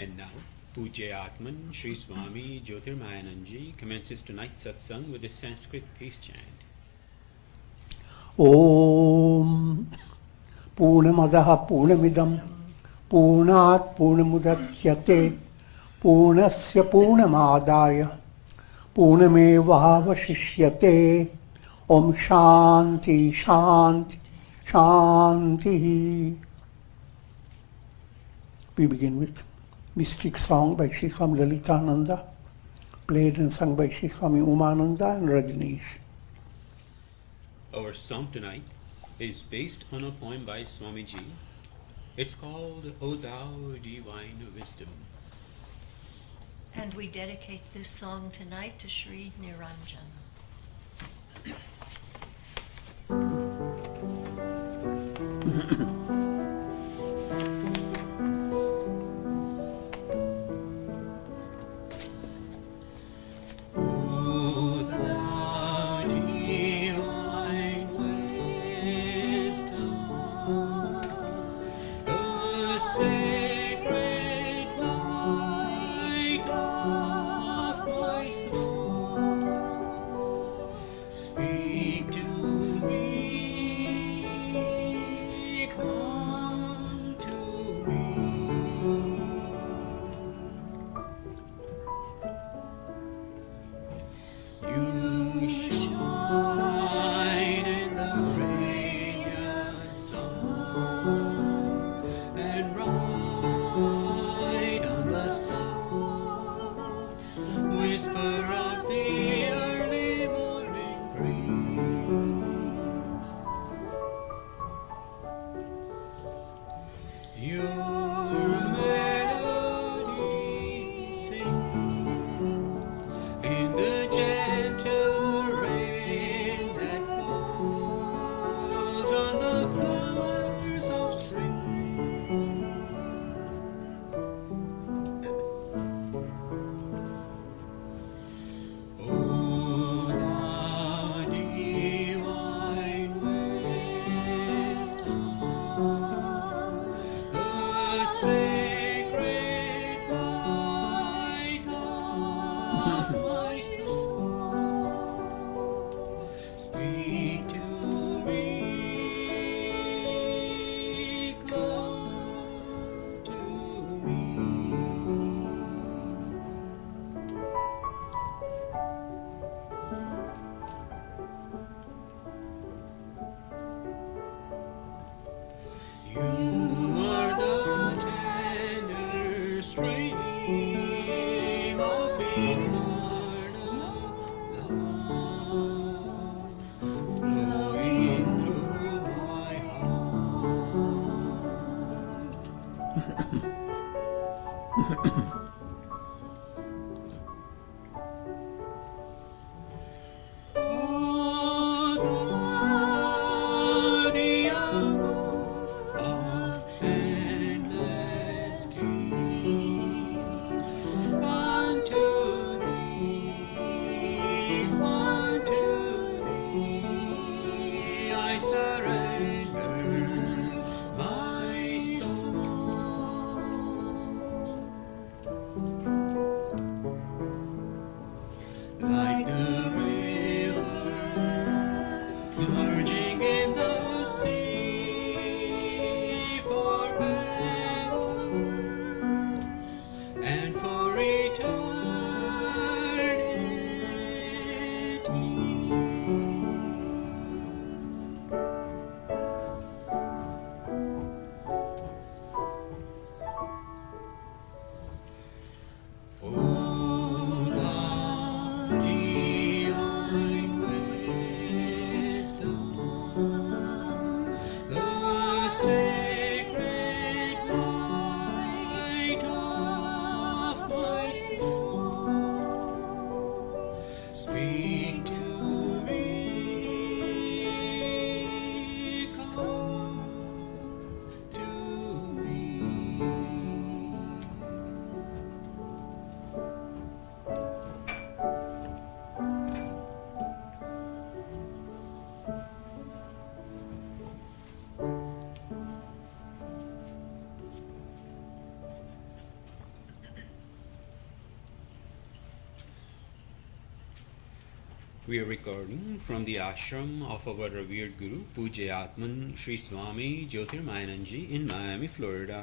And now, Pujya Atman Sri Swami Jyotirmayananda commences tonight's satsang with a Sanskrit peace chant. Om Purnamadaha Purnamidam Purnat Purnamudachyate Purnasya Purnamadaya Purnamevavashishyate. Om Shanti Shanti Shanti. We begin with mystic song by Sri Swami Lalitananda, played and sung by Sri Swami Umananda and Rajneesh. Our song tonight is based on a poem by Swamiji. It's called O Thou Divine Wisdom. And we dedicate this song tonight to Sri Niranjan. We are recording from the ashram of our revered Guru, Pujyatman Sri Swami Jyotirmayananda in Miami, Florida.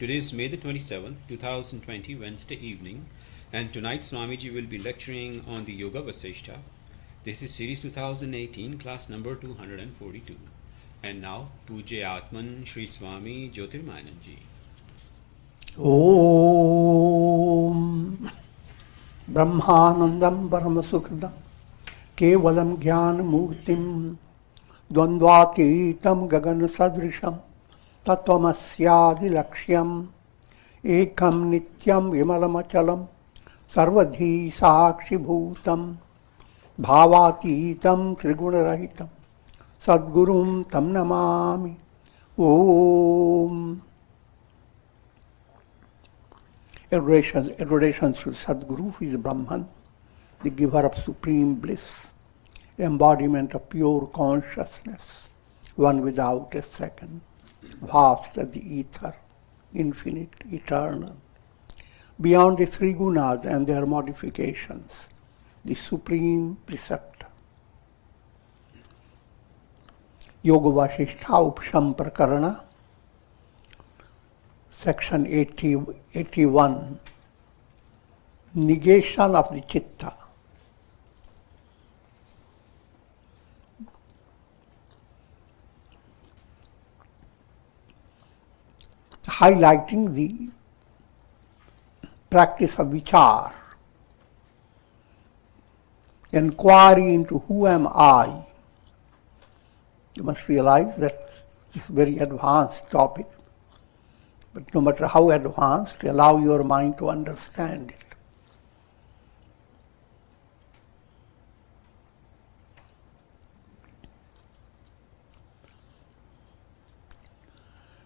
Today is May the 27th, 2020, Wednesday evening, and tonight Swamiji will be lecturing on the Yoga Vasistha. This is series 2018, class number 242. And now, Pujyatman Sri Swami Jyotirmayananda. Om Brahmanandam Paramasukadam Kevalam Jnana Murtim Dvandvatitam Gagana Sadrisham Tattvamasyadi Lakshyam Ekam Nityam Vimalamachalam Sarvadhi Sakshi Bhutam Bhavatitam Triguna-rahitam Sadgurum Tam Namami. Om. Adoration to Sadguru, who is Brahman, the giver of supreme bliss, embodiment of pure consciousness, one without a second, vast as the ether, infinite, eternal, beyond the three gunas and their modifications, the supreme preceptor. Yoga Vasistha Upsham Prakarana, Section 81, negation of the chitta. Highlighting the practice of vichar, inquiry into who am I. You must realize that this is a very advanced topic. But no matter how advanced, allow your mind to understand it.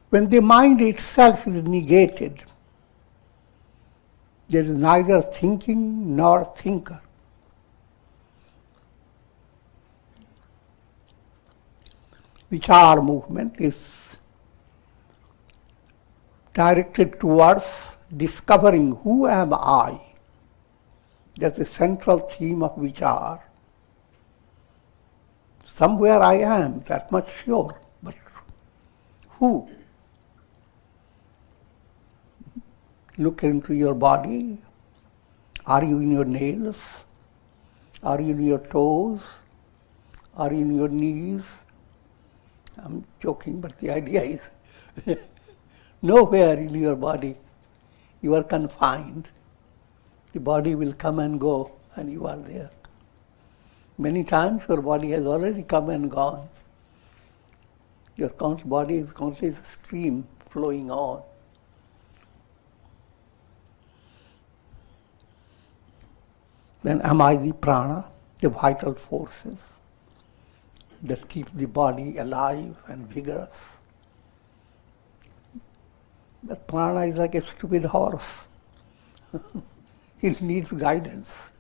When the mind itself is negated, there is neither thinking nor thinker. Vichar movement is directed towards discovering who am I. That's the central theme of vichar. Somewhere I am, that much sure, but who? Look into your body. Are you in your nails? Are you in your toes? Are you in your knees? I'm joking, but the idea is nowhere in your body you are confined. The body will come and go and you are there. Many times your body has already come and gone. Your body is constantly a stream flowing on. Then am I the prana, the vital forces that keep the body alive and vigorous? But prana is like a stupid horse. It needs guidance.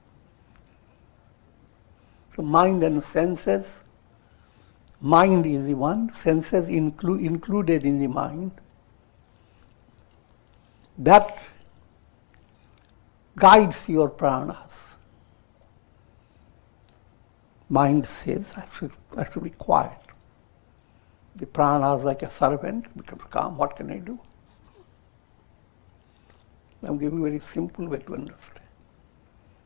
So mind and senses, mind is the one, senses included in the mind. That guides your pranas. Mind says, I should be quiet. The prana is like a servant, becomes calm. What can I do? I'm giving you a very simple way to understand.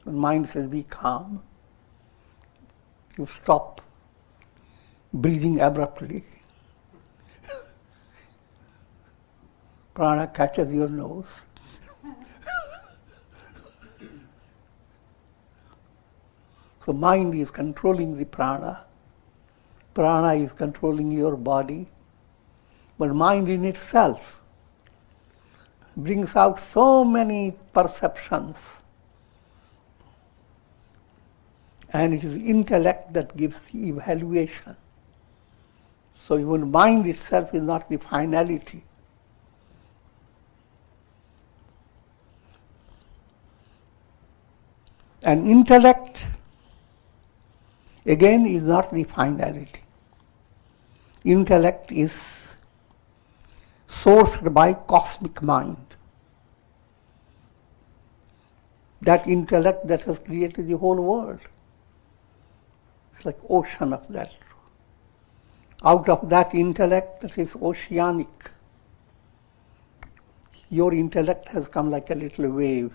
When mind says, be calm, you stop breathing abruptly. Prana catches your nose. So mind is controlling the prana. Prana is controlling your body. But mind in itself brings out so many perceptions. And it is intellect that gives the evaluation. So even mind itself is not the finality. And intellect, again, is not the finality. Intellect is sourced by cosmic mind. That intellect that has created the whole world. It's like ocean of that. Out of that intellect that is oceanic. Your intellect has come like a little wave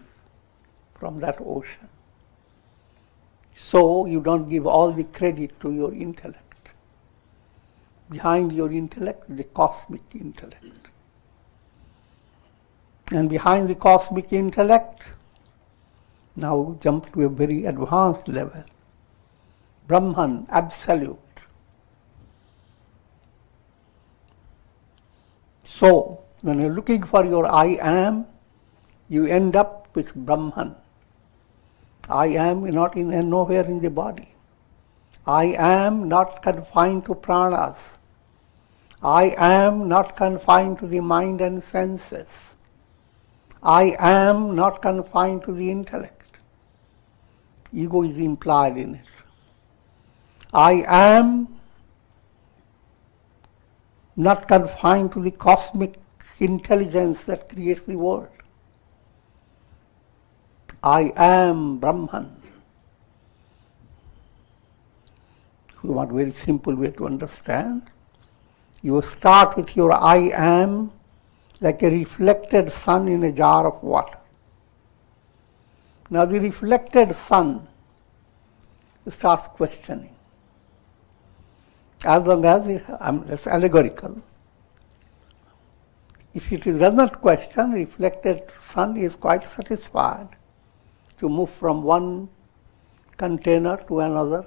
from that ocean. So you don't give all the credit to your intellect. Behind your intellect, the cosmic intellect. And behind the cosmic intellect, now jump to a very advanced level. Brahman, absolute. So, when you're looking for your I am, you end up with Brahman. I am not nowhere in the body. I am not confined to pranas. I am not confined to the mind and senses. I am not confined to the intellect. Ego is implied in it. I am not confined to the cosmic intelligence that creates the world. I am Brahman. You want a very simple way to understand? You start with your I am like a reflected sun in a jar of water. Now the reflected sun starts questioning. As long as it's allegorical. If it does not question, reflected sun is quite satisfied to move from one container to another,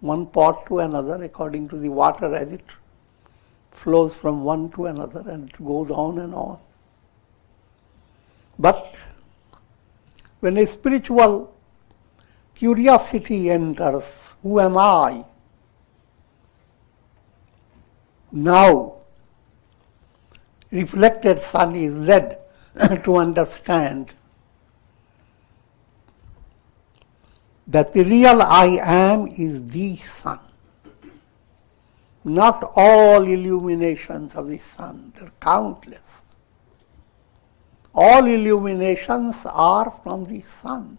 one pot to another, according to the water as it flows from one to another, and it goes on and on. But when a spiritual curiosity enters, who am I? Now, reflected sun is led to understand that the real I am is the sun. Not all illuminations of the sun, they are countless. All illuminations are from the sun.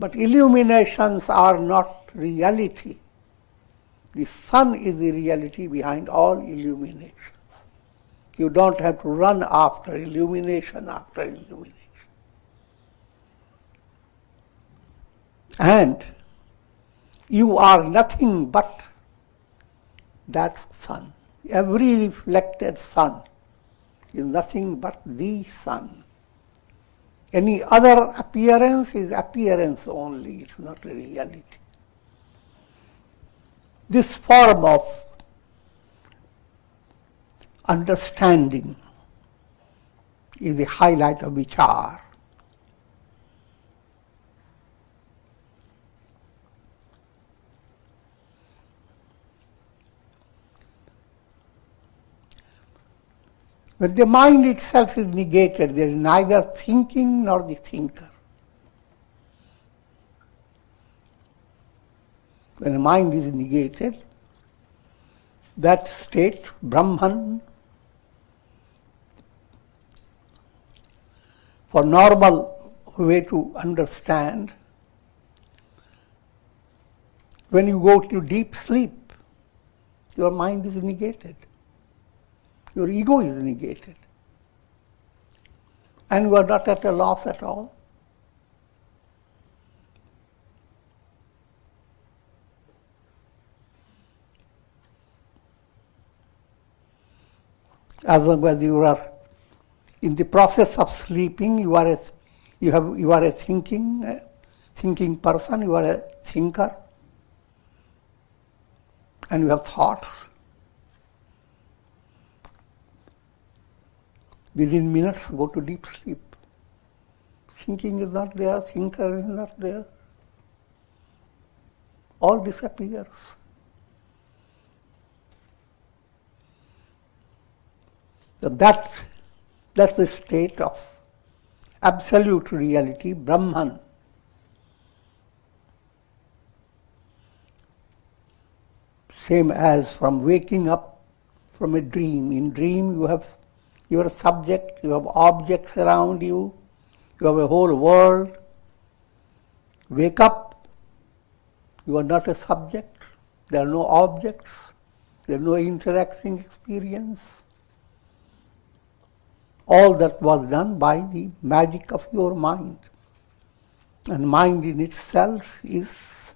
But illuminations are not reality. The sun is the reality behind all illuminations. You don't have to run after illumination after illumination. And you are nothing but that sun. Every reflected sun is nothing but the sun. Any other appearance is appearance only, it's not a reality. This form of understanding is the highlight of vichar. When the mind itself is negated, there is neither thinking nor the thinker. When the mind is negated, that state, Brahman, for normal way to understand, when you go to deep sleep, your mind is negated. Your ego is negated. And you are not at a loss at all. As long as you are in the process of sleeping, you are a thinking person, you are a thinker, and you have thoughts. Within minutes, go to deep sleep. Thinking is not there, thinker is not there. All disappears. So that's the state of absolute reality, Brahman. Same as from waking up from a dream. In dream you have your subject, you have objects around you, you have a whole world. Wake up, You are not a subject. There are no objects. There is no interacting experience. All that was done by the magic of your mind. And mind in itself is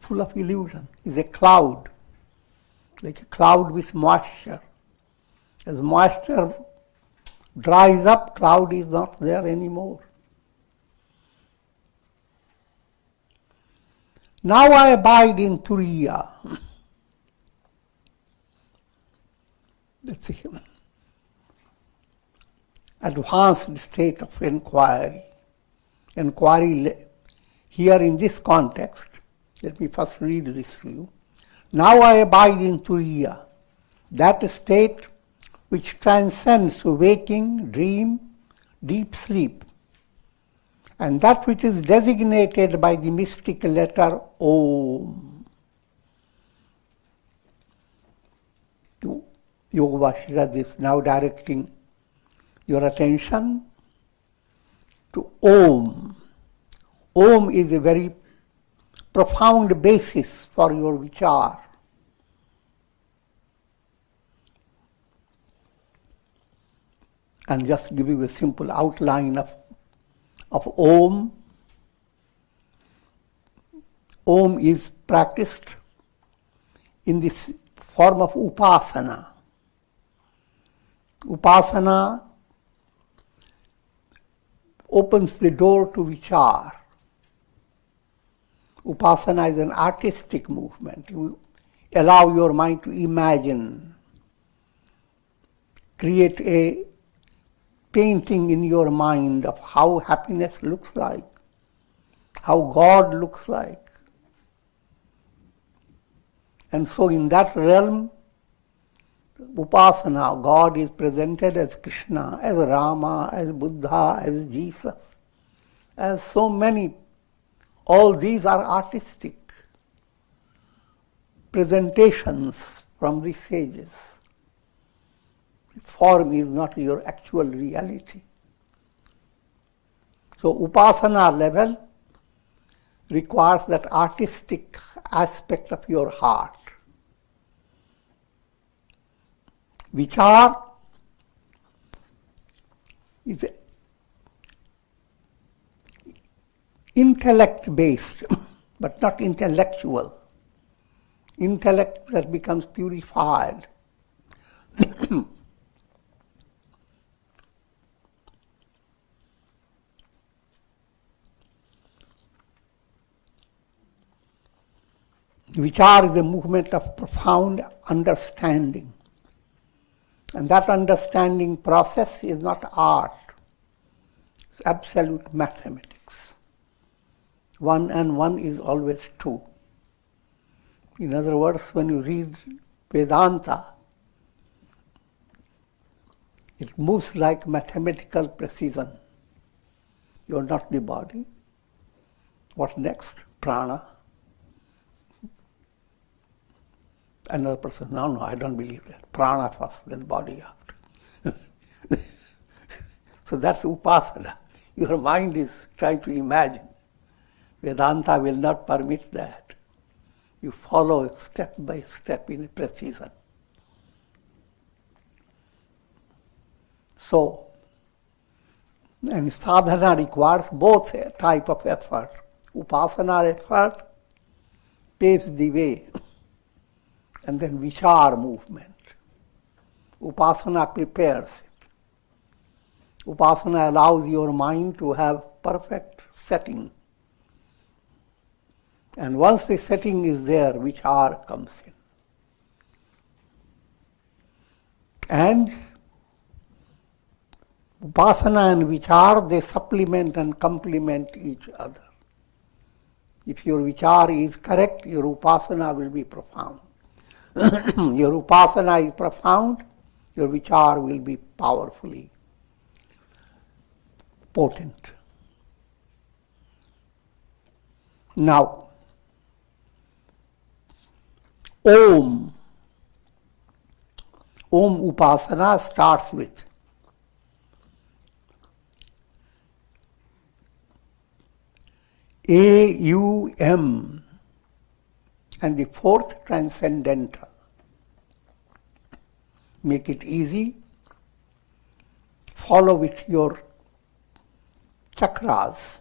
full of illusion, is a cloud, like a cloud with moisture. As moisture dries up, cloud is not there anymore. Now I abide in Turiya. That's the advanced state of inquiry. Inquiry here in this context, let me first read this to you. Now I abide in Turiya, that state which transcends waking, dream, deep sleep, and that which is designated by the mystic letter Om. Yoga Vasistha is now directing your attention to Om. Om is a very profound basis for your vichar. And just give you a simple outline of Om. Om is practiced in this form of upasana. Upasana opens the door to vichar. Upasana is an artistic movement. You allow your mind to imagine, create a painting in your mind of how happiness looks like, how God looks like. And so in that realm, upasana, God is presented as Krishna, as Rama, as Buddha, as Jesus, as so many. All these are artistic presentations from the sages. Form is not your actual reality. So upasana level requires that artistic aspect of your heart. Vichar is intellect-based, but not intellectual. Intellect that becomes purified. Vichar is a movement of profound understanding. And that understanding process is not art, it's absolute mathematics. 1 and 1 is always 2. In other words, when you read Vedanta, it moves like mathematical precision. You are not the body. What next? Prana. Another person, no, I don't believe that. Prana first, then body after. So that's upasana. Your mind is trying to imagine. Vedanta will not permit that. You follow step by step in precision. So, and sadhana requires both a type of effort. Upasana effort paves the way. And then vichar movement. Upasana prepares it. Upasana allows your mind to have perfect setting. And once the setting is there, vichar comes in. And upasana and vichar, they supplement and complement each other. If your vichar is correct, your upasana will be profound. Your upasana is profound, your vichar will be powerfully potent. Now, Om upasana starts with A-U-M, and the fourth transcendental. Make it easy. Follow with your chakras.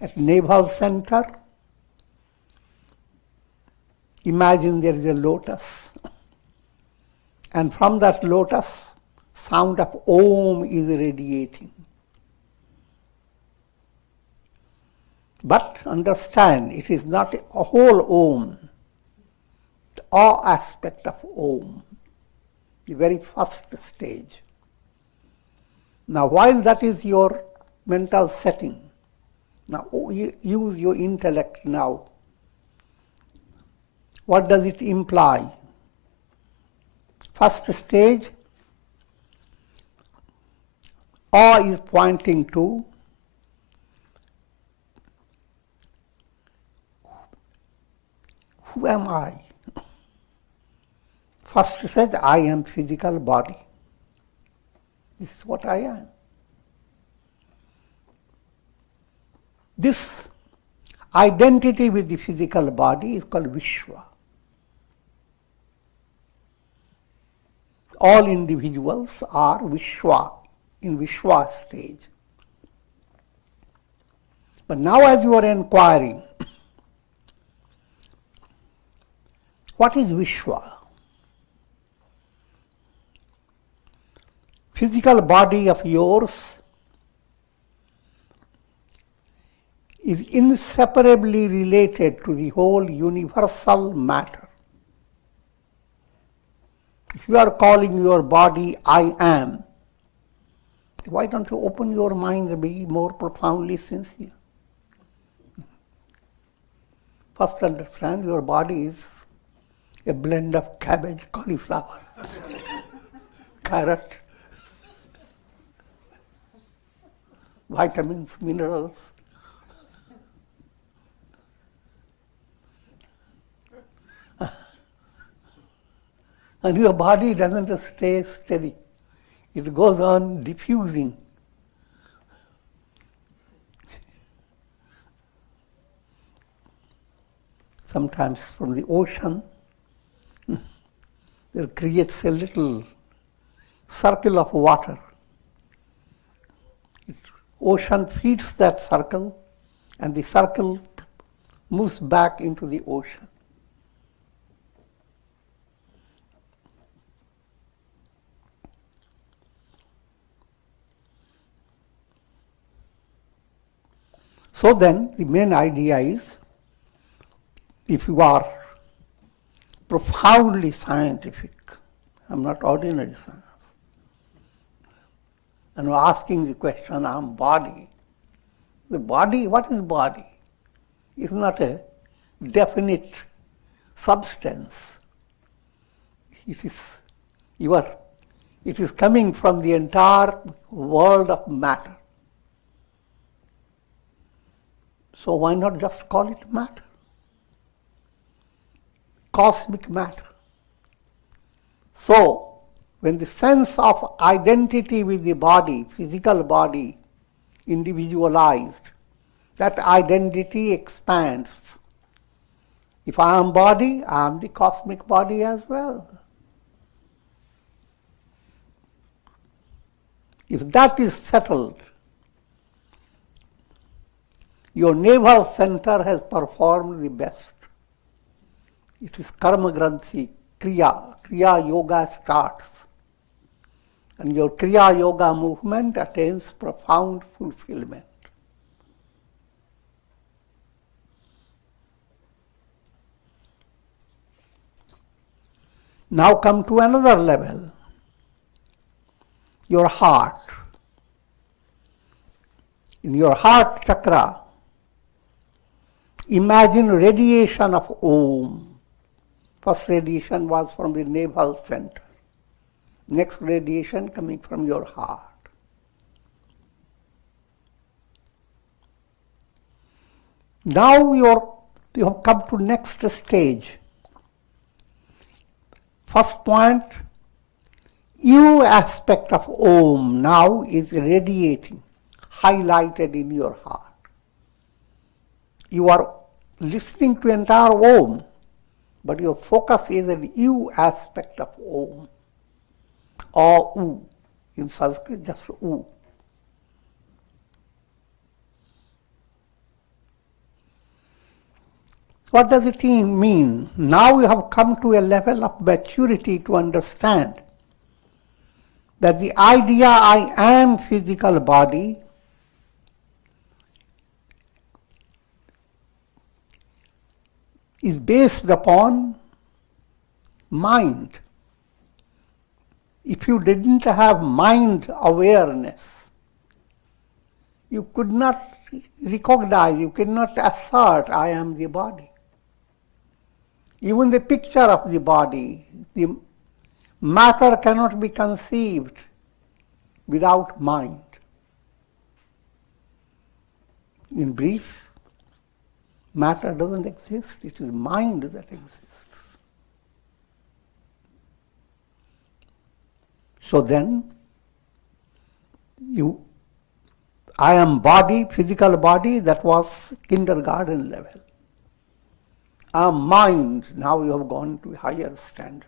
At navel center, imagine there is a lotus. And from that lotus, sound of Om is radiating. But understand, it is not a whole Om, the all aspect of Om, the very first stage. Now, while that is your mental setting, now use your intellect now. What does it imply? First stage, A is pointing to who am I? First says, I am physical body. This is what I am. This identity with the physical body is called Vishwa. All individuals are Vishwa, in Vishwa stage. But now as you are inquiring, what is Vishwa? Physical body of yours is inseparably related to the whole universal matter. If you are calling your body I am, why don't you open your mind and be more profoundly sincere? First understand your body is a blend of cabbage, cauliflower, carrot, vitamins, minerals. And your body doesn't stay steady. It goes on diffusing. Sometimes from the ocean, there creates a little circle of water. Ocean feeds that circle, and the circle moves back into the ocean. So then, the main idea is, if you are profoundly scientific, I'm not ordinary science, and you're asking the question, I'm body. The body, what is body? It's not a definite substance. It is coming from the entire world of matter. So why not just call it matter? Cosmic matter. So, when the sense of identity with the body, physical body, individualized, that identity expands. If I am body, I am the cosmic body as well. If that is settled, your navel center has performed the best. It is karma granthi, kriya. Kriya yoga starts. And your kriya yoga movement attains profound fulfillment. Now come to another level. Your heart. In your heart chakra, imagine radiation of Om. First radiation was from the navel center. Next radiation coming from your heart. Now you have come to next stage. First point, you aspect of Om now is radiating, highlighted in your heart. You are listening to entire Om, but your focus is an U aspect of Om, or U. In Sanskrit, just U. What does it mean? Now you have come to a level of maturity to understand that the idea I am physical body is based upon mind. If you didn't have mind awareness, you could not recognize, you could not assert, I am the body. Even the picture of the body, the matter cannot be conceived without mind. In brief, matter doesn't exist, it is mind that exists. So then, I am body, physical body, that was kindergarten level. I am mind, now you have gone to a higher standard.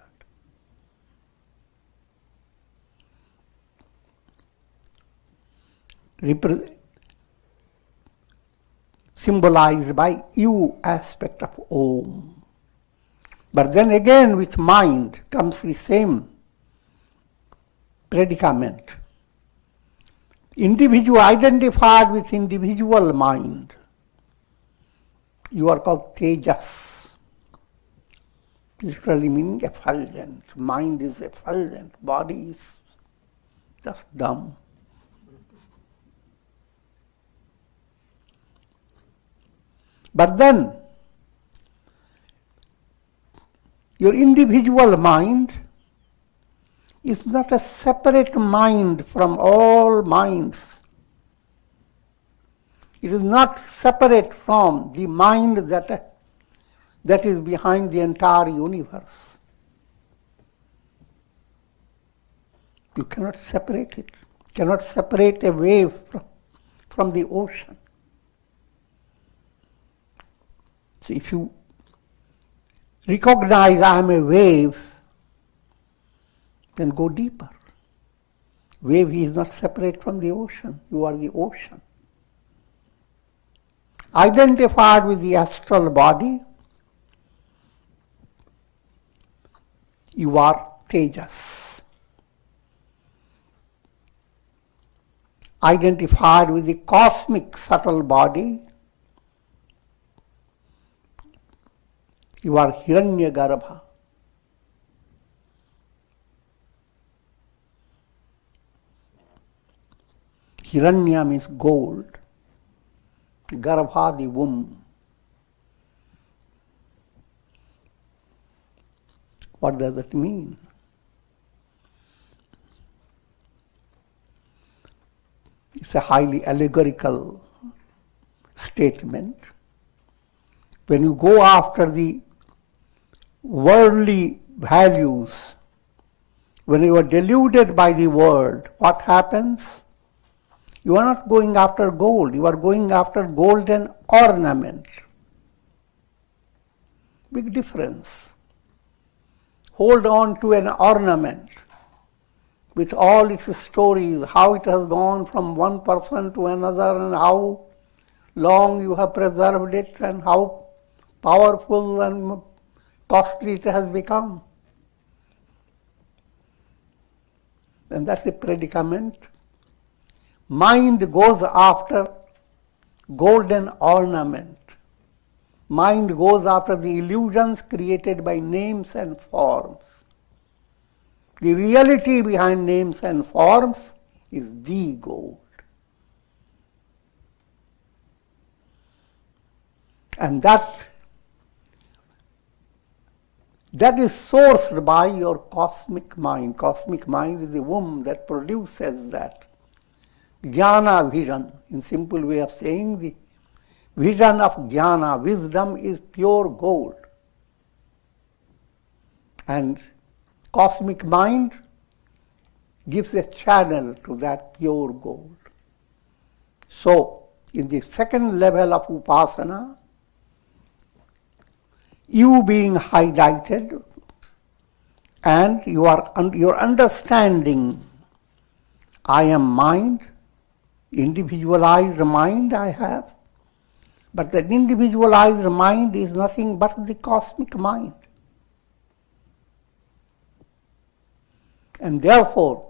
Symbolized by U aspect of Om. But then again with mind comes the same predicament. Individual identified with individual mind. You are called Tejas, literally meaning effulgent. Mind is effulgent, body is just dumb. But then, your individual mind is not a separate mind from all minds. It is not separate from the mind that is behind the entire universe. You cannot separate it. You cannot separate a wave from the ocean. So if you recognize I am a wave, then go deeper. Wave is not separate from the ocean. You are the ocean. Identified with the astral body, you are Tejas. Identified with the cosmic subtle body, you are Hiranyagarbha. Hiranya means gold. Garbha, the womb. What does it mean? It's a highly allegorical statement. When you go after the worldly values, when you are deluded by the world, what happens? You are not going after gold, you are going after golden ornament. Big difference. Hold on to an ornament with all its stories, how it has gone from one person to another and how long you have preserved it and how powerful and costly it has become. And that's the predicament. Mind goes after golden ornament. Mind goes after the illusions created by names and forms. The reality behind names and forms is the gold. And that is sourced by your cosmic mind. Cosmic mind is the womb that produces that. Jnana vision, in simple way of saying, the vision of jnana, wisdom is pure gold. And cosmic mind gives a channel to that pure gold. So, in the second level of upasana, you being highlighted, and your understanding, I am mind, individualized mind I have, but that individualized mind is nothing but the cosmic mind. And therefore,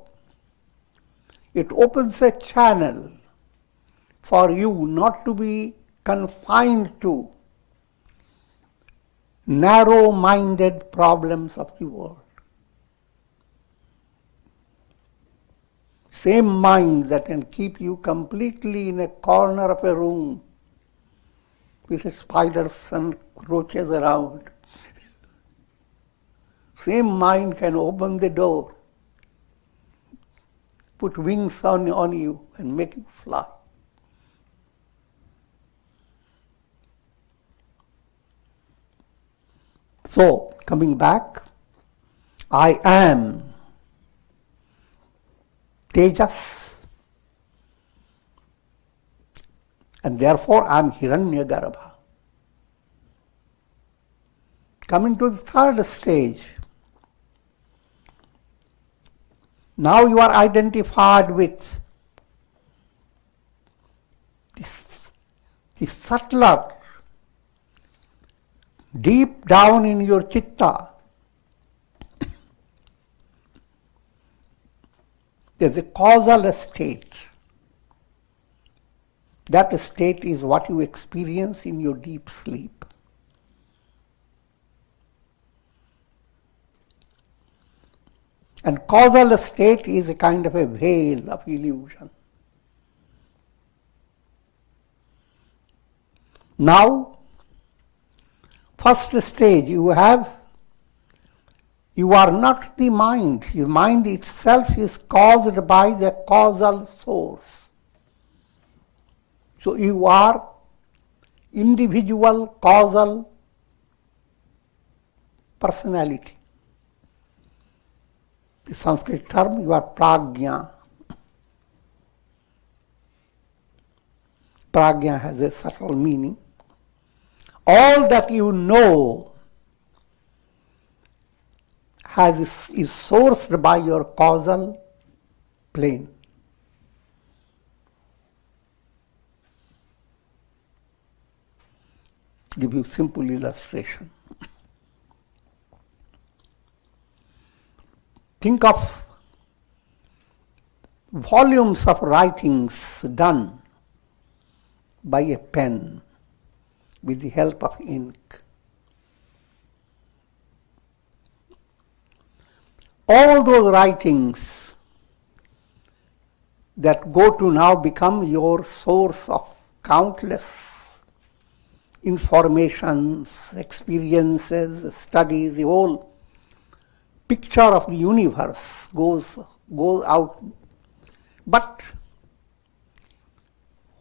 it opens a channel for you not to be confined to narrow-minded problems of the world. Same mind that can keep you completely in a corner of a room with spiders and roaches around. Same mind can open the door, put wings on you and make you fly. So, coming back, I am Tejas, and therefore I am Hiranyagarbha. Coming to the third stage, now you are identified with the subtler, deep down in your chitta, there's a causal state. That state is what you experience in your deep sleep. And causal state is a kind of a veil of illusion. Now, first stage, you are not the mind. Your mind itself is caused by the causal source. So you are individual causal personality. The Sanskrit term, you are prajna. Prajna has a subtle meaning. All that you know is sourced by your causal plane. Give you simple illustration. Think of volumes of writings done by a pen with the help of ink. All those writings that go to now become your source of countless informations, experiences, studies, the whole picture of the universe goes out. But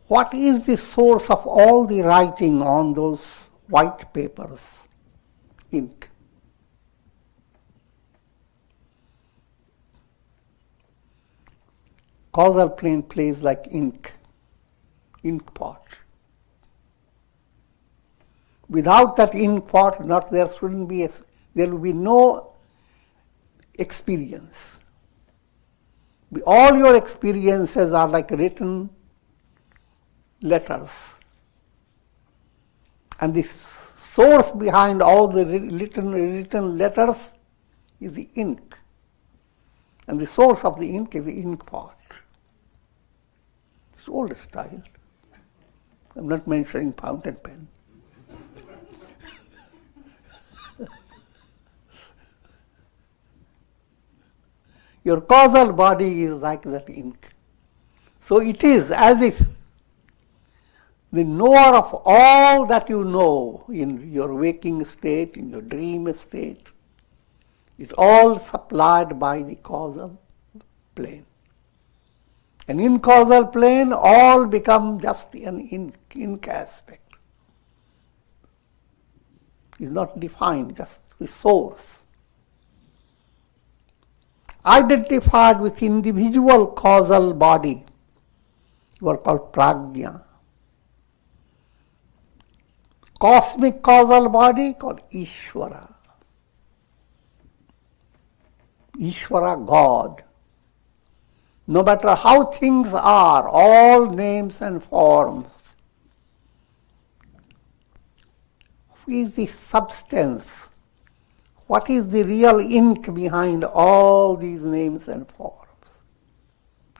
what is the source of all the writing on those white papers? Ink. Causal plane plays like ink pot. Without that ink pot, there will be no experience. All your experiences are like written letters. And the source behind all the written letters is the ink. And the source of the ink is the ink pot. It's old style. I'm not mentioning fountain pen. Your causal body is like that ink. So it is as if the knower of all that you know in your waking state, in your dream state, is all supplied by the causal plane. And in causal plane, all become just an ink aspect. It's not defined, just the source. Identified with individual causal body, you are called prajna. cosmic causal body called Ishvara. Ishvara, God. No matter how things are, all names and forms, who is the substance? What is the real ink behind all these names and forms?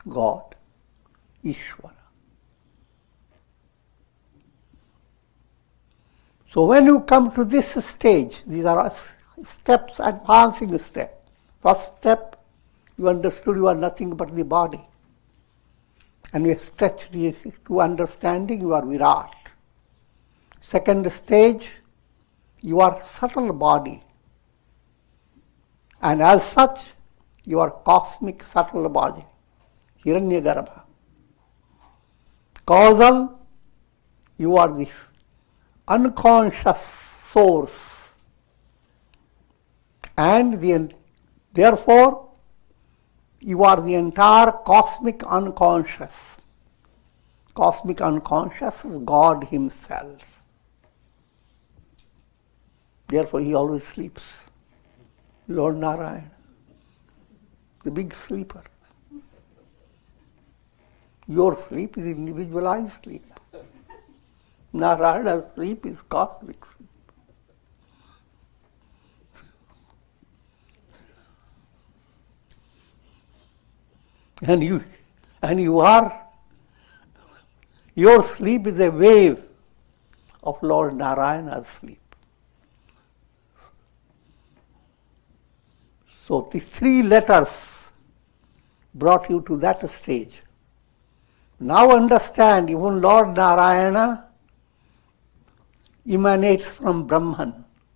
God, Ishvara. So when you come to this stage, these are steps, advancing step. First step, you understood you are nothing but the body. And you stretched to understanding you are Virat. Second stage, you are subtle body. And as such, you are cosmic subtle body, Hiranyagarbha. Causal, you are this unconscious source. And therefore, you are the entire cosmic unconscious. Cosmic unconscious is God Himself. Therefore, He always sleeps. Lord Narayana, the big sleeper. Your sleep is individualized sleep. Narayana's sleep is cosmic sleep. And you are, your sleep is a wave of Lord Narayana's sleep. So the three letters brought you to that stage. Now understand, even Lord Narayana emanates from Brahman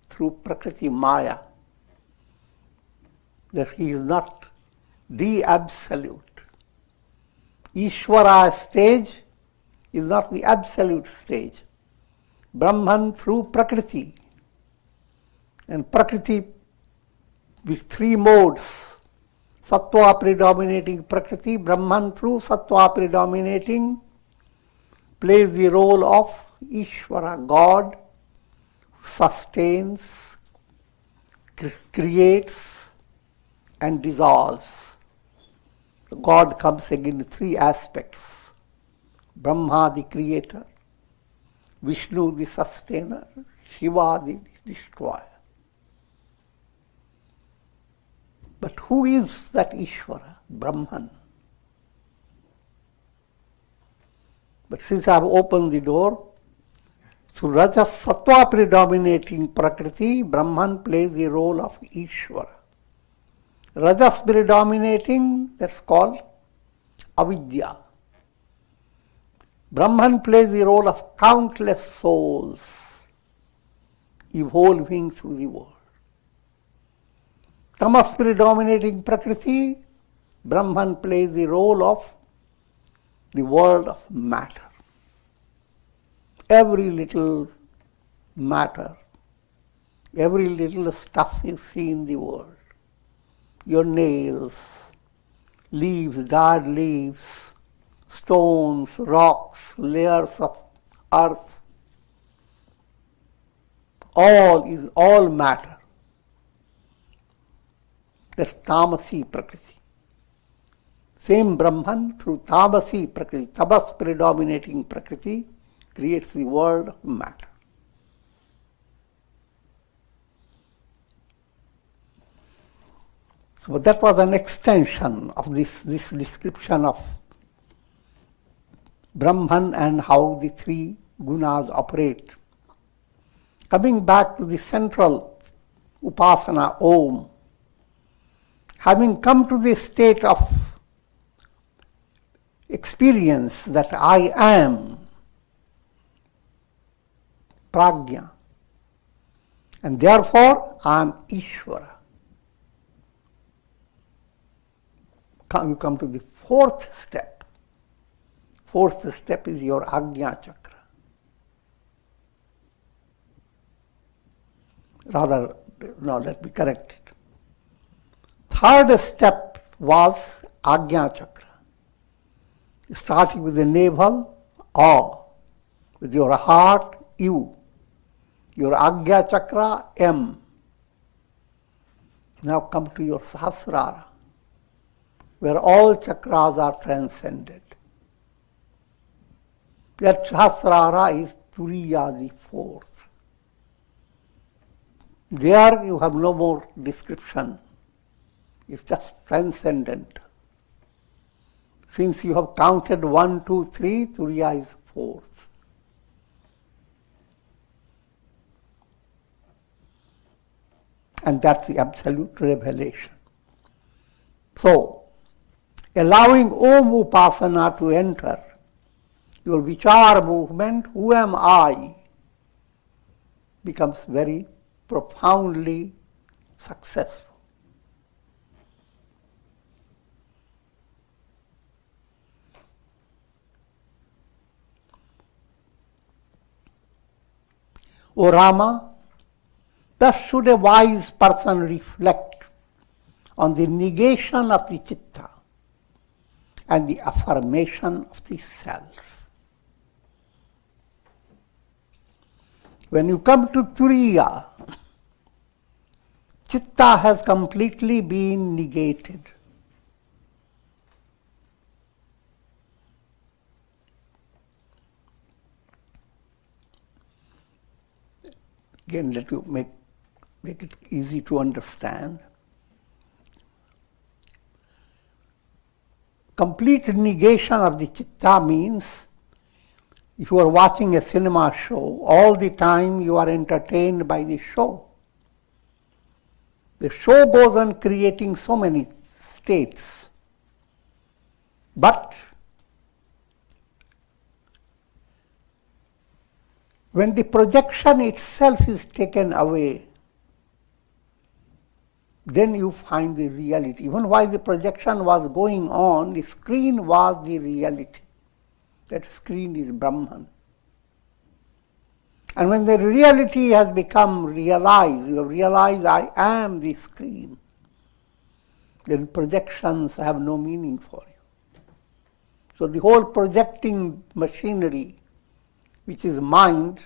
through Prakriti Maya. That he is not the absolute. Ishvara stage is not the absolute stage. Brahman through Prakriti. And Prakriti with three modes. Sattva predominating Prakriti, Brahman through Sattva predominating plays the role of Ishvara, God, sustains, creates and dissolves. God comes again in three aspects. Brahma the creator, Vishnu the sustainer, Shiva the destroyer. But who is that Ishvara? Brahman. But since I have opened the door, through Rajas Sattva predominating Prakriti, Brahman plays the role of Ishvara. Rajas predominating, that's called Avidya. Brahman plays the role of countless souls evolving through the world. Tamas predominating Prakriti, Brahman plays the role of the world of matter. Every little matter, every little stuff you see in the world, your nails, leaves, dried leaves, stones, rocks, layers of earth, all matter. That's Tamasi Prakriti. Same Brahman through Tamasi Prakriti, Tamas predominating Prakriti, creates the world of matter. So that was an extension of this description of Brahman and how the three gunas operate. Coming back to the central Upasana, Om, having come to the state of experience that I am, Prajna, and therefore I am Ishvara. You come to the fourth step. Fourth step is your Ajna Chakra. Rather, no, let me correct it. Third step was Ajna Chakra. Starting with the navel, with your heart, you. Your Agya Chakra, M. Now come to your Sahasrara, where all chakras are transcended. That Sahasrara is Turiya, the fourth. There you have no more description. It's just transcendent. Since you have counted 1, 2, 3, Turiya is fourth. And that's the absolute revelation. So, allowing Om Upasana to enter, your vichar movement, who am I, becomes very profoundly successful. O Rama, thus should a wise person reflect on the negation of the citta and the affirmation of the self. When you come to Turiya, citta has completely been negated. Again, let you make it easy to understand. Complete negation of the citta means if you are watching a cinema show, all the time you are entertained by the show. The show goes on creating so many states. But when the projection itself is taken away, then you find the reality. Even while the projection was going on, the screen was the reality. That screen is Brahman. And when the reality has become realized, you have realized I am the screen, then projections have no meaning for you. So the whole projecting machinery, which is mind,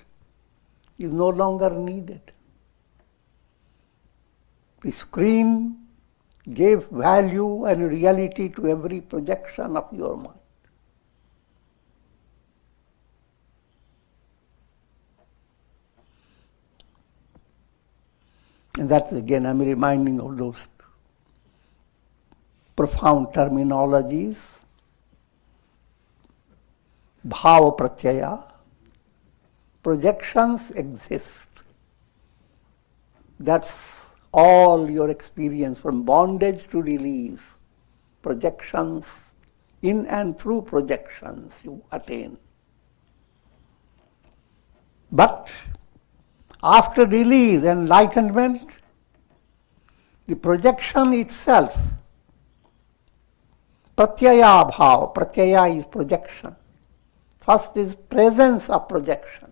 is no longer needed. The screen gave value and reality to every projection of your mind. And that's again, I'm reminding of those profound terminologies. Bhava pratyaya. Projections exist. That's all your experience from bondage to release. Projections, in and through projections you attain. But after release, enlightenment, the projection itself, pratyaya bhava, pratyaya is projection. First is presence of projection.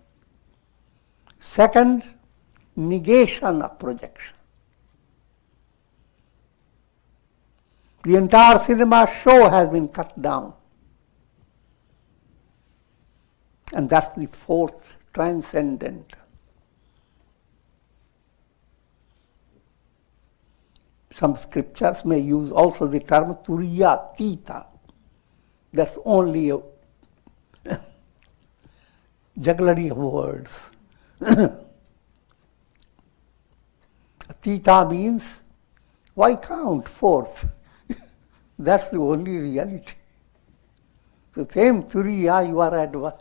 Second, negation of projection. The entire cinema show has been cut down. And that's the fourth, transcendent. Some scriptures may use also the term turiya tita. That's only a jugglery of words. Tita means, why count fourth? That's the only reality. So same turiya you are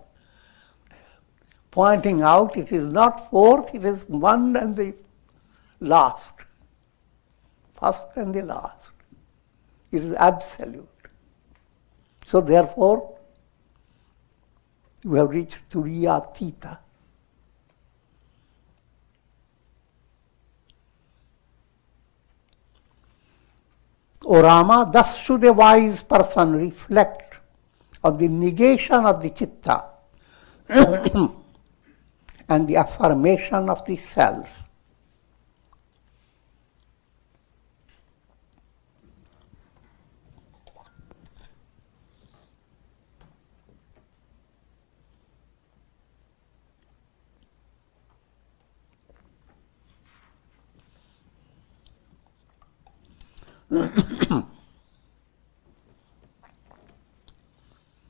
pointing out, it is not fourth, it is one and the last. First and the last. It is absolute. So therefore, you have reached Turiya Tita. O Rama, thus should a wise person reflect on the negation of the citta and the affirmation of the self.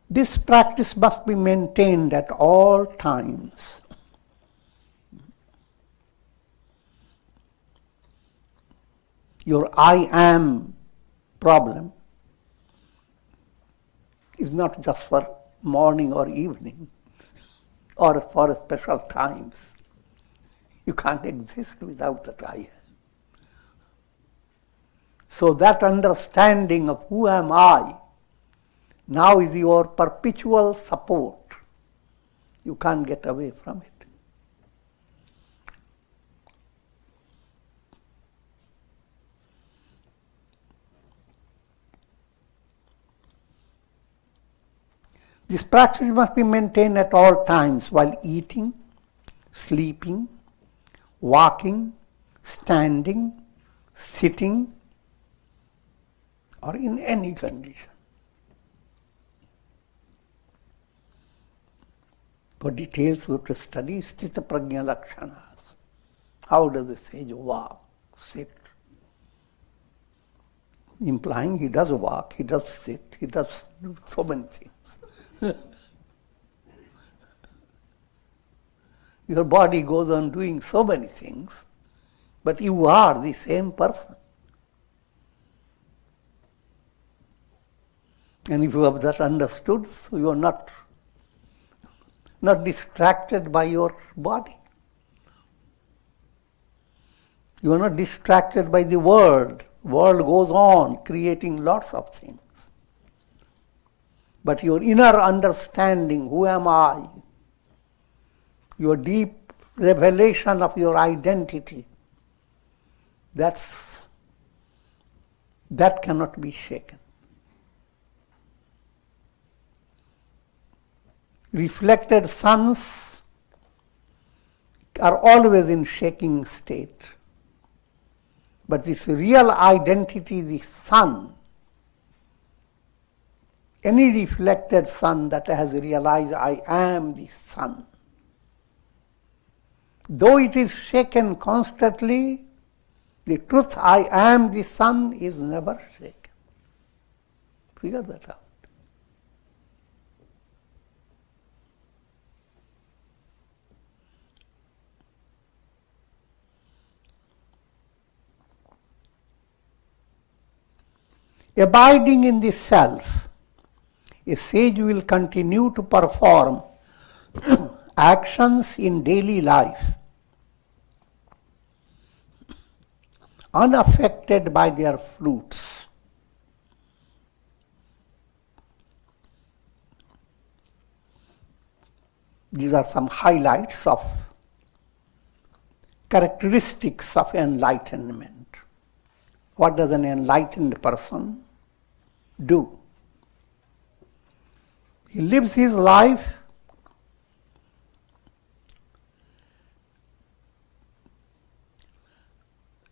This practice must be maintained at all times. Your I am problem is not just for morning or evening or for special times. You can't exist without that I am. So that understanding of who am I now is your perpetual support. You can't get away from it. This practice must be maintained at all times while eating, sleeping, walking, standing, sitting, or in any condition. For details, we have to study Sthita Prajna Lakshanas. How does the sage walk, sit? Implying he does walk, he does sit, he does so many things. Your body goes on doing so many things, but you are the same person. And if you have that understood, so you are not distracted by your body. You are not distracted by the world. The world goes on creating lots of things. But your inner understanding, who am I? Your deep revelation of your identity, that cannot be shaken. Reflected suns are always in shaking state. But its real identity, the sun, any reflected sun that has realized I am the sun, though it is shaken constantly, the truth I am the sun is never shaken. Figure that out. Abiding in the self, a sage will continue to perform actions in daily life unaffected by their fruits. These are some highlights of characteristics of enlightenment. What does an enlightened person do? He lives his life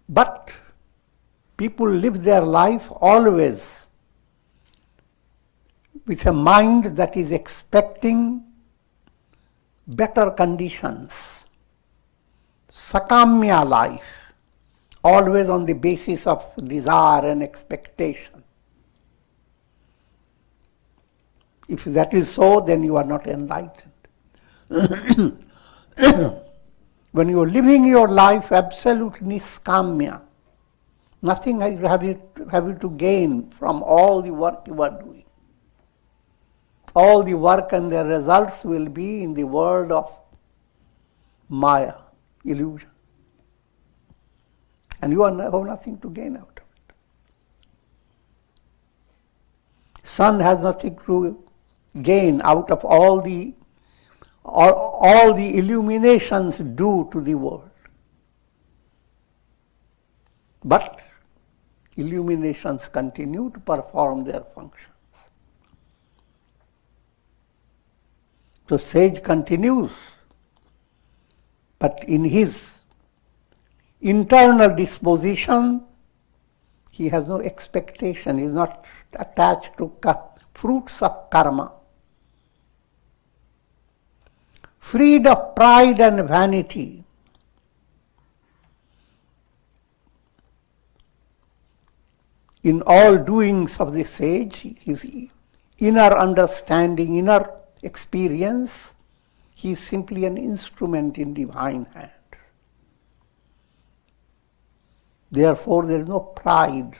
but people live their life always with a mind that is expecting better conditions. Sakamya life, always on the basis of desire and expectation. If that is so, then you are not enlightened. When you are living your life absolutely niskamya, nothing have you to gain from all the work you are doing. All the work and the results will be in the world of Maya, illusion. And you have nothing to gain out of it. Sun has nothing to gain out of all the illuminations due to the world. But illuminations continue to perform their functions. So sage continues, but in his internal disposition, he has no expectation, he is not attached to fruits of karma. Freed of pride and vanity, in all doings of the sage, his inner understanding, inner experience, he is simply an instrument in divine hands. Therefore, there is no pride.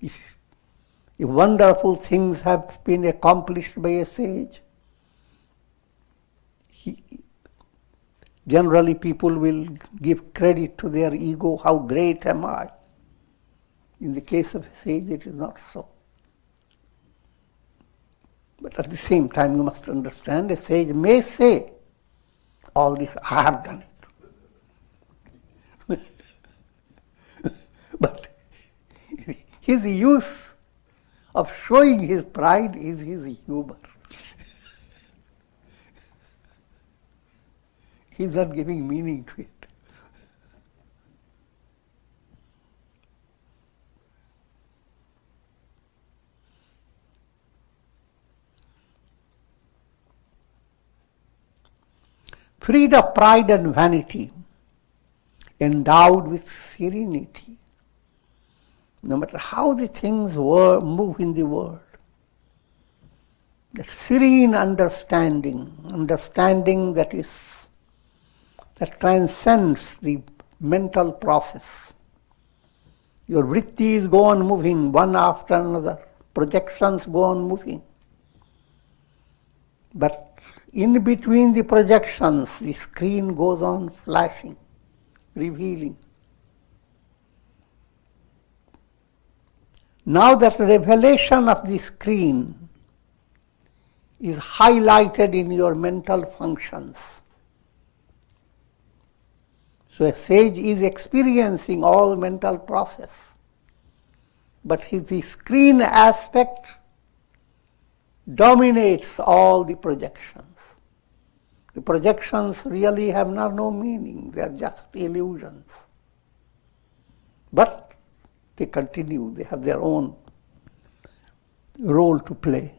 If wonderful things have been accomplished by a sage, generally people will give credit to their ego, how great am I. In the case of a sage, it is not so. But at the same time, you must understand, a sage may say, all this, I have done it. But his use of showing his pride is his humor. He's not giving meaning to it. Freed of pride and vanity, endowed with serenity, no matter how the things move in the world, the serene understanding that transcends the mental process. Your vrittis go on moving one after another, projections go on moving. But in between the projections, the screen goes on flashing, revealing. Now that revelation of the screen is highlighted in your mental functions. So a sage is experiencing all mental process, but the screen aspect dominates all the projections. The projections really have no meaning, they are just illusions. But they continue, they have their own role to play.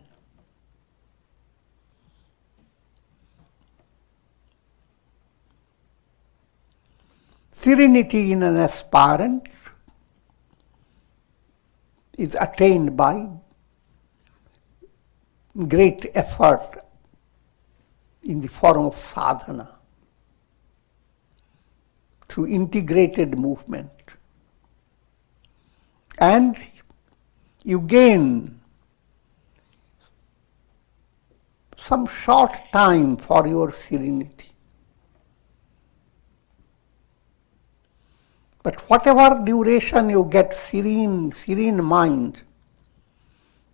Serenity in an aspirant is attained by great effort in the form of sadhana, through integrated movement. And you gain some short time for your serenity. But whatever duration you get serene mind,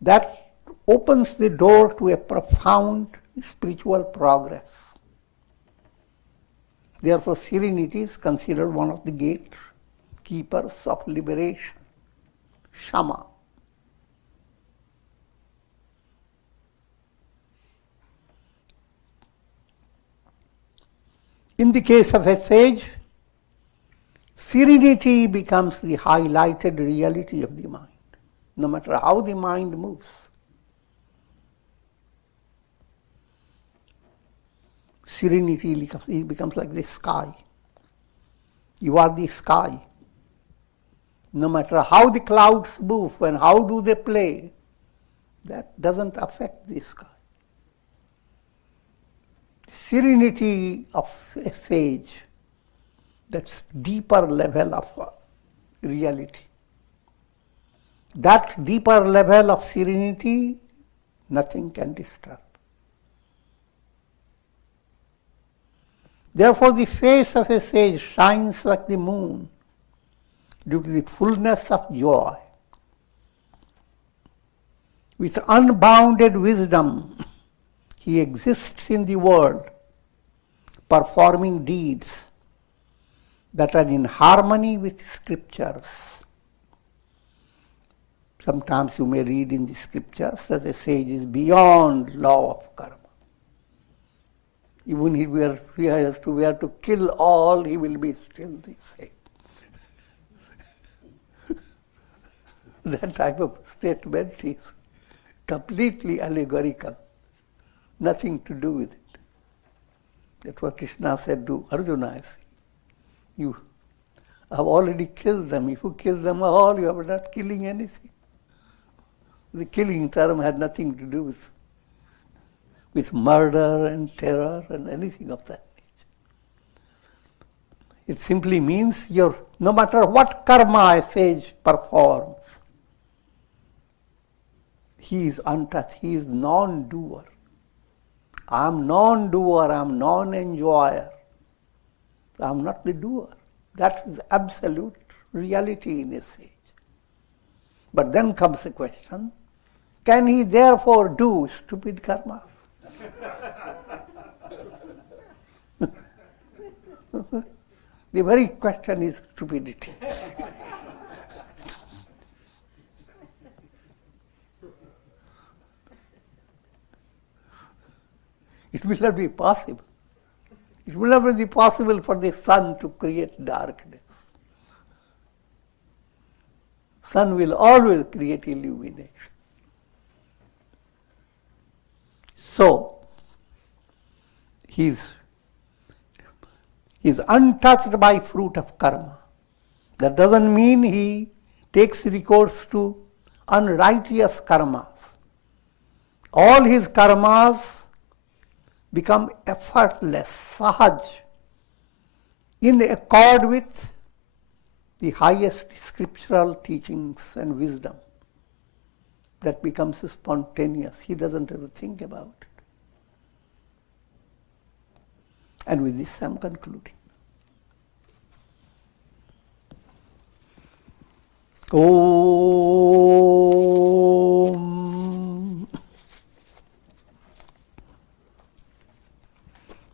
that opens the door to a profound spiritual progress. Therefore, serenity is considered one of the gatekeepers of liberation, shama. In the case of a sage, serenity becomes the highlighted reality of the mind, no matter how the mind moves. Serenity becomes like the sky. You are the sky. No matter how the clouds move and how do they play, that doesn't affect the sky. Serenity of a sage, that's deeper level of reality. That deeper level of serenity, nothing can disturb. Therefore, the face of a sage shines like the moon due to the fullness of joy. With unbounded wisdom, he exists in the world, performing deeds that are in harmony with scriptures. Sometimes you may read in the scriptures that a sage is beyond law of karma. Even if we have to kill all, he will be still the same. That type of statement is completely allegorical, nothing to do with it. That's what Krishna said to Arjuna. I've already killed them. If you kill them all, you are not killing anything. The killing term had nothing to do with murder and terror and anything of that nature. It simply means no matter what karma a sage performs, he is untouched, he is non-doer. I am non-doer, I am non-enjoyer. I am not the doer. That is absolute reality in a sage. But then comes the question, can he therefore do stupid karma? The very question is stupidity. It will not be possible. It will never be possible for the sun to create darkness. Sun will always create illumination. So, he is untouched by fruit of karma. That doesn't mean he takes recourse to unrighteous karmas. All his karmas become effortless, sahaj, in accord with the highest scriptural teachings and wisdom. That becomes spontaneous. He doesn't ever think about it. And with this I'm concluding. Om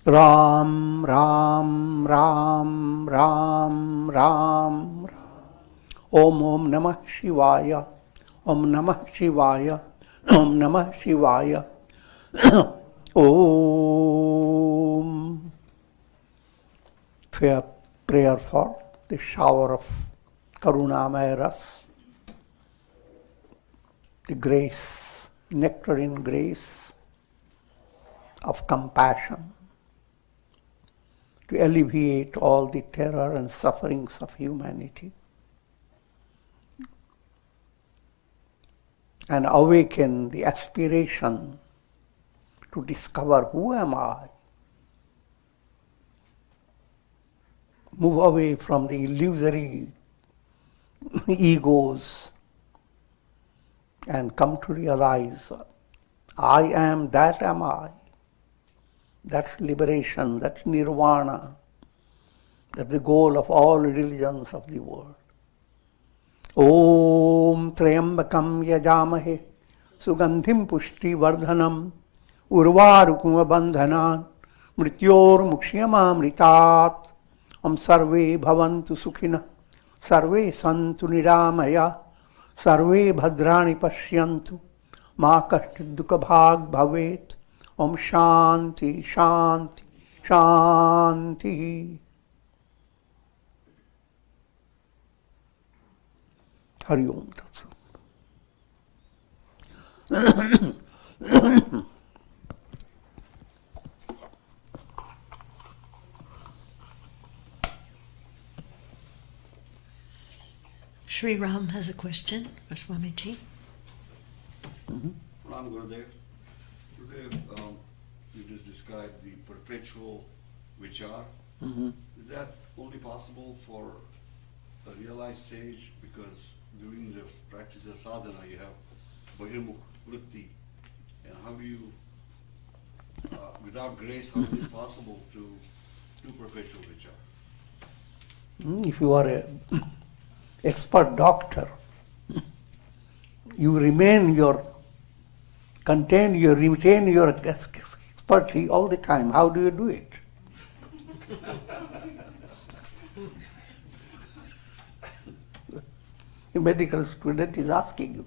Ram Ram Ram Ram Ram Om Om Namah Shivaya Om Namah Shivaya Om Namah Shivaya Om. Fair prayer for the shower of Karunamaya Ras, the grace, nectarine grace of compassion to alleviate all the terror and sufferings of humanity and awaken the aspiration to discover who am I, move away from the illusory egos and come to realize I am, that am I. That's liberation, that's nirvana, that's the goal of all religions of the world. Om Trayambakam Yajamahe Sugandhim Pushti Vardhanam Urvarukuma Bandhanan Mrityor Mukshyamamritat Om Sarve Bhavantu Sukhina Sarve Santu Niramaya Sarve Bhadrani Pashyantu Ma Kashchid Dukha Bhag Bhavet Om Shanti Shanti Shanti. Hari Om Tatsu. Sri Ram has a question for Swamiji. Ram Gurudev, today you just described the perpetual vichar. Is that only possible for a realized sage? Because during the practice of sadhana you have bahirmukh vritti. And how do you, without grace, how is it possible to do perpetual vichar? If you are an expert doctor, you retain your expertise all the time. How do you do it? A medical student is asking you.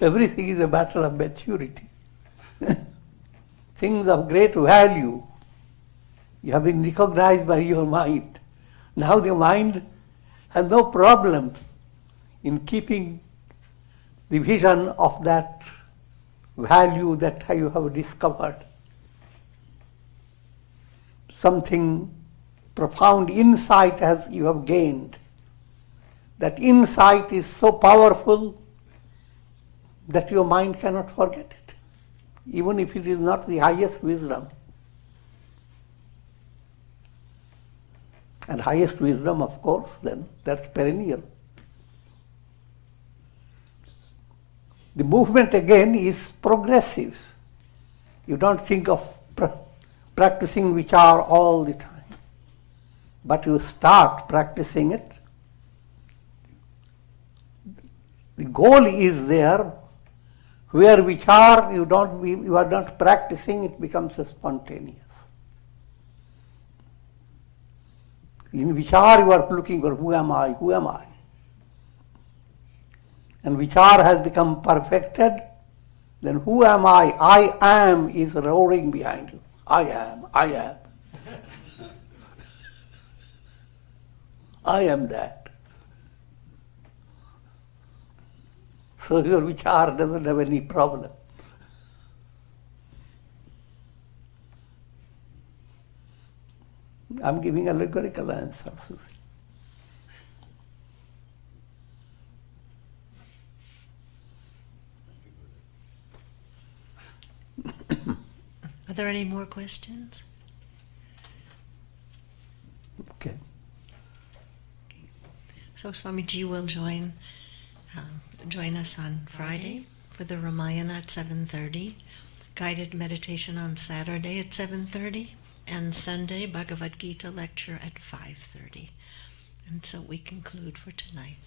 Everything is a matter of maturity. Things of great value, you have been recognized by your mind. Now the mind has no problem in keeping the vision of that value that you have discovered. Something profound insight as you have gained. That insight is so powerful that your mind cannot forget it, even if it is not the highest wisdom. And highest wisdom, of course, then that's perennial. The movement again is progressive. You don't think of practicing vichar all the time, but you start practicing it. The goal is there. Where vichar you are not practicing, it becomes spontaneous. In vichar you are looking for who am I, who am I? And vichar has become perfected, then who am I am is roaring behind you. I am. I am that. So your vichar doesn't have any problem. I'm giving allegorical answers, Susie. Are there any more questions? Okay. So Swamiji will join us on Friday for the Ramayana at 7:30, guided meditation on Saturday at 7:30, and Sunday Bhagavad Gita lecture at 5:30. And so we conclude for tonight.